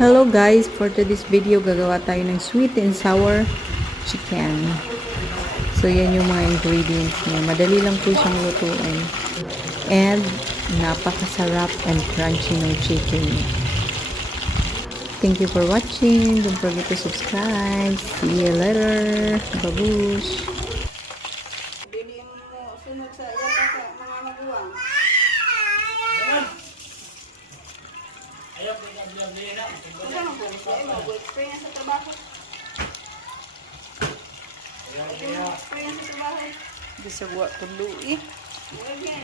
Hello guys, for today's video gagawa tayo ng sweet and sour chicken. So yan yung mga ingredients niya. Madali lang po siyang lutuin. And napakasarap and crunchy ng chicken. Thank you for watching. Don't forget to subscribe. See you later. Babush! Dili mo sunod sa yata sa mga maguwang. Ayaw, pinag-blabli na. Kasi mo po, mo experience sa trabaho. Experience sa trabaho. Bisa buat perlu eh. Well,